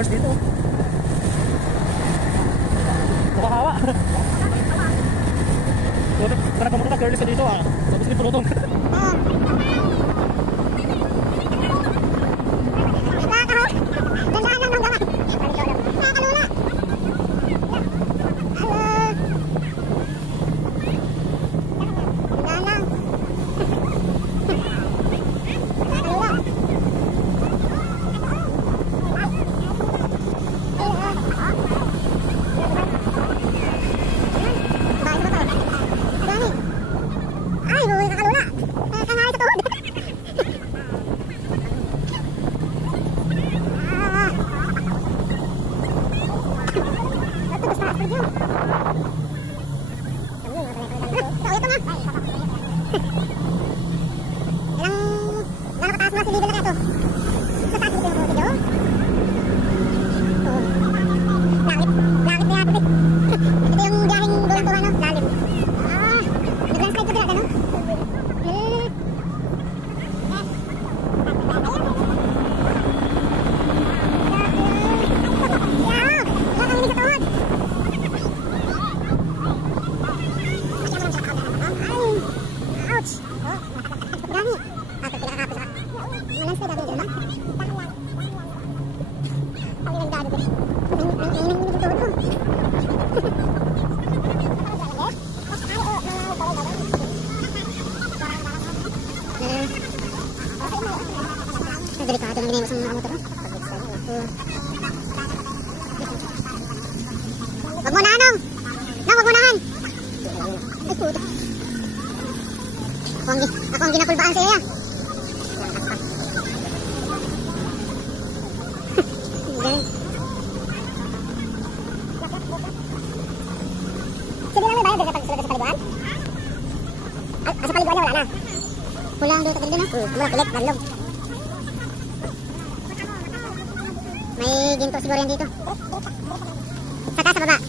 Dito. Makahawa. Karena kamu tak careless dito ah. Tapos ni pulutong. Delikado ng ginayos ng motor. Wag mo na anong! Nang, wag mo nahan! Ay puto. Ako ang ginakulbaan sa'yo yan. Sige lang may bayad sa paliguan? Sa paliguan niya wala na. Kulang doon sa ganda na? Mura kulit, balog. May ginto siguro yan dito. Saka sa baba.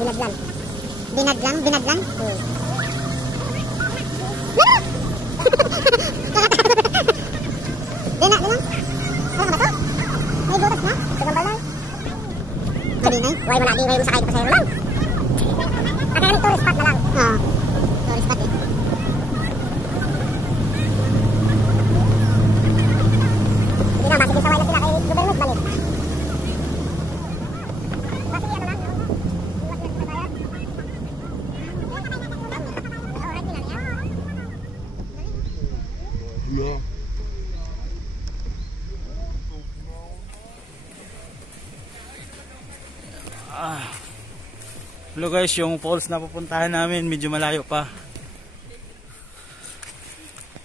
Binadlan. Binadlan. Dina. Ano ba to? May butas na? Sa gambar lang. Kadinay. Way malagi, way masakay pa sa'yo lang. Kaya ni tourist spot na lang. Oo. Tourist spot eh. Hindi na, masig sa way na sila kay Gubernus balik. Masig yan na lang. Yeah. Hello guys, yung falls na pupuntahan namin medyo malayo pa.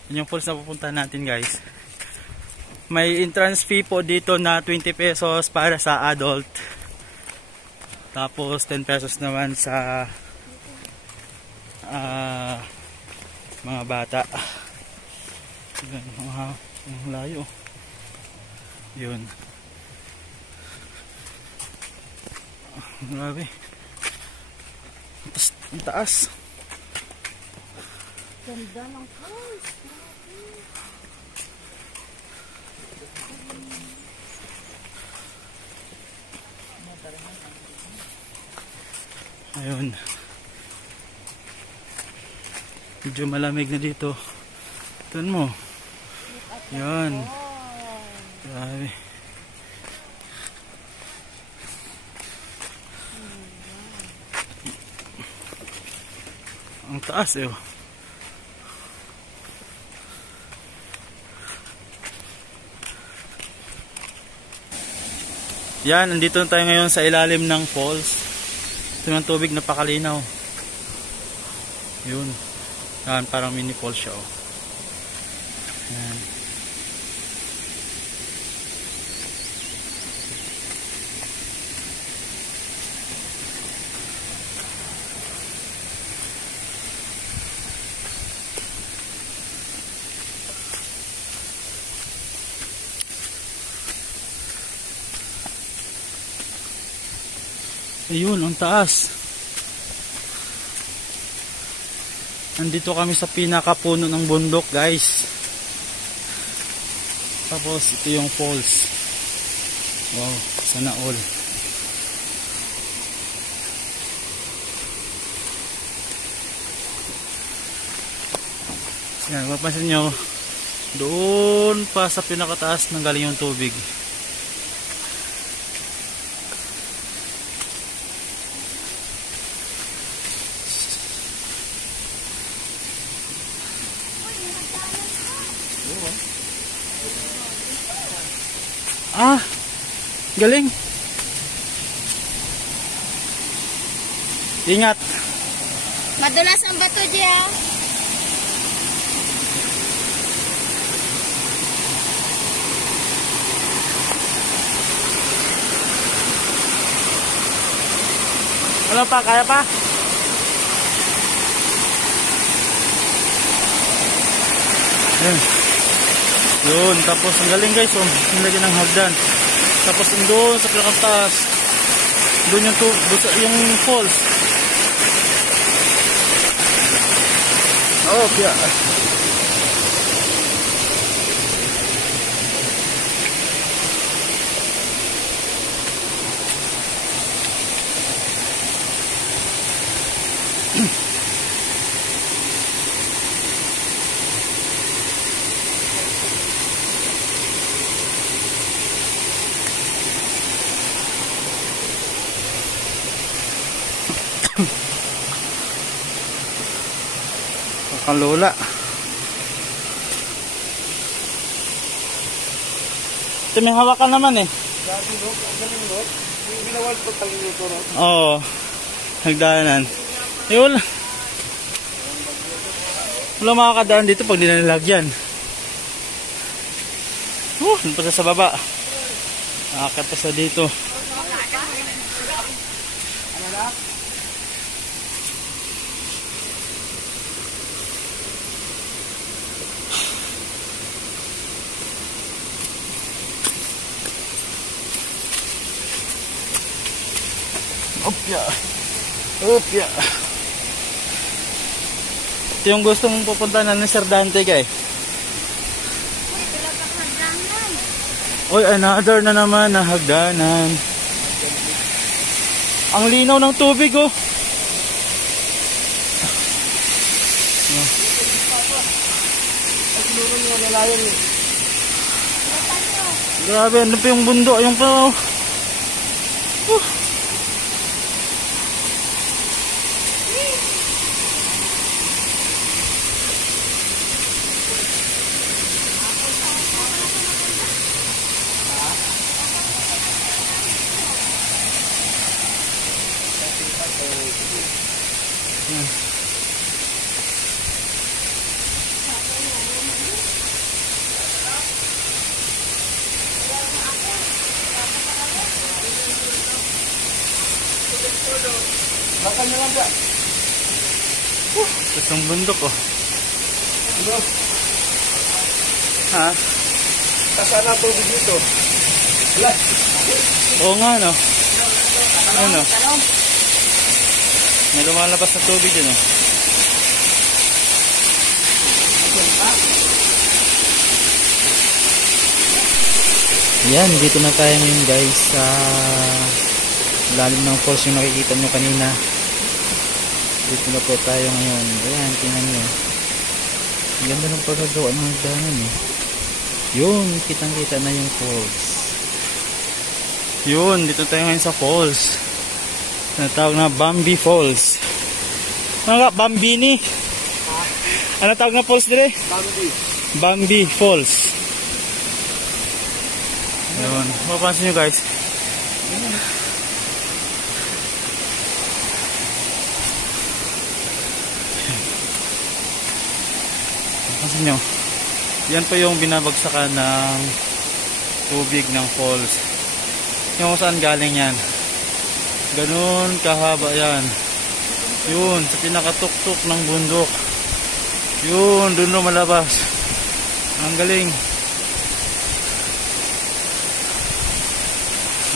Yan yung falls na pupuntahan natin guys. May entrance fee po dito na 20 pesos para sa adult. Tapos 10 pesos naman sa mga bata. Ang layo. Yun. Grabe. Ang taas. Ganda ng falls. Ayun. Medyo malamig na dito. Tignan mo. Yan. Grabe. Ang taas eh. Yan, nandito na tayo ngayon sa ilalim ng falls. Ito yung tubig, napakalinaw. Yun. Yan, parang mini falls siya. Oh. Yan. Ayun, ang taas. Nandito kami sa pinakapuno ng bundok, guys. Tapos ito yung falls. Wow, sana all. Yan, mapapansin nyo, doon pa sa pinakataas nang galing yung tubig. Ah, galing. Ingat. Madulas ang bato diya. Ano pa, kaya pa? Ayan. Yun, tapos ang galing guys, oh, nilagyan ng hagdan. Tapos doon sa pinakataas, doon yung falls. Oh, kaya. Kalula. Ito may hawakan naman eh. Oo. Nagdaanan. Eh wala. Wala makakadaan dito pag di na nilagyan. Ano pa sa baba. Nakakata sa dito. Opya. Opya. Ito yung gusto mong pupunta na ni Sir Dante kay. Oy, another na naman na hagdanan. Ang linaw ng tubig oh. Grabe, ano pa yung bundok? Yung pa oh. Baka nyo lang ba? Isang bundok oh. Ano? Ha? Kasana tubig dito. Wala. Oo nga no. Ano? May lumalabas na tubig dyan oh. Yan, dito na tayo ngayon guys sa lalim ng falls yung nakikita nyo kanina. Dito na po tayo ngayon. Ayan, tingnan nyo. Ang ganda ng pagkagawa ng hagdanan eh. Yun, kitang kita na yung falls. Yun, dito tayo ngayon sa falls. Natawag na Bambi Falls. Ano nga, Bambini? Ano tawag na falls dire? Bambi. Bambi Falls. Yun, mapapansin nyo guys, Kasi nyo, yan po yung binabagsakan ng tubig ng falls. Yung saan galing yan. Ganun kahaba yan. Yun, sa pinakatuktok ng bundok. Yun, dun lumalabas. Ang galing.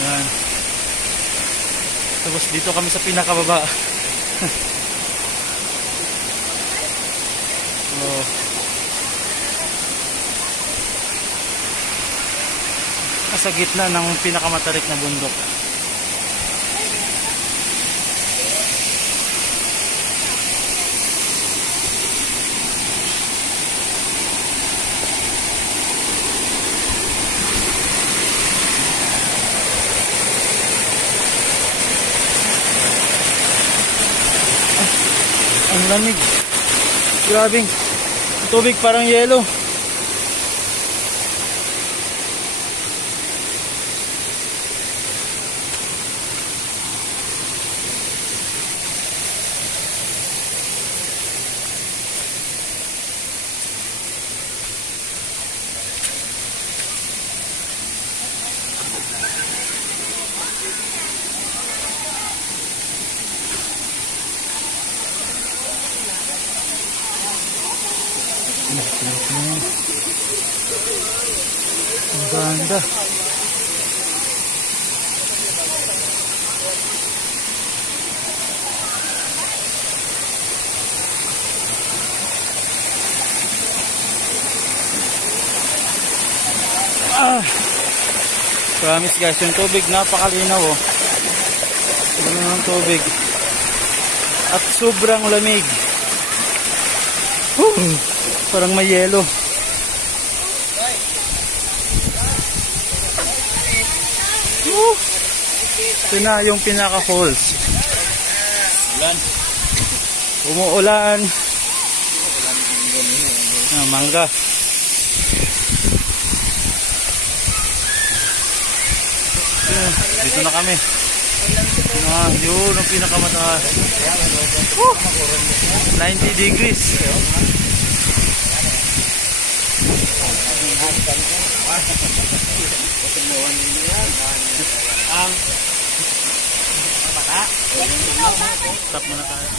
Yan. Tapos dito kami sa pinakababa. Oh. Nasa gitna ng pinakamatarik na bundok. Ang lamig. Grabing. Tubig parang yelo. Ang ganda. Promise guys, yung tubig napakalinaw oh. Ganun ang tubig. At sobrang lamig. Parang may yelo. Ito na yung pinaka falls. Umuulan. Mangga. Dito na kami. Yun ang pinakamataas. 90 degrees. Stop muna tayo.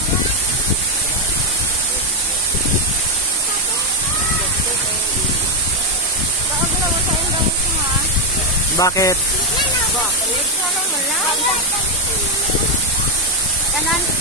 Bakit? Bakit?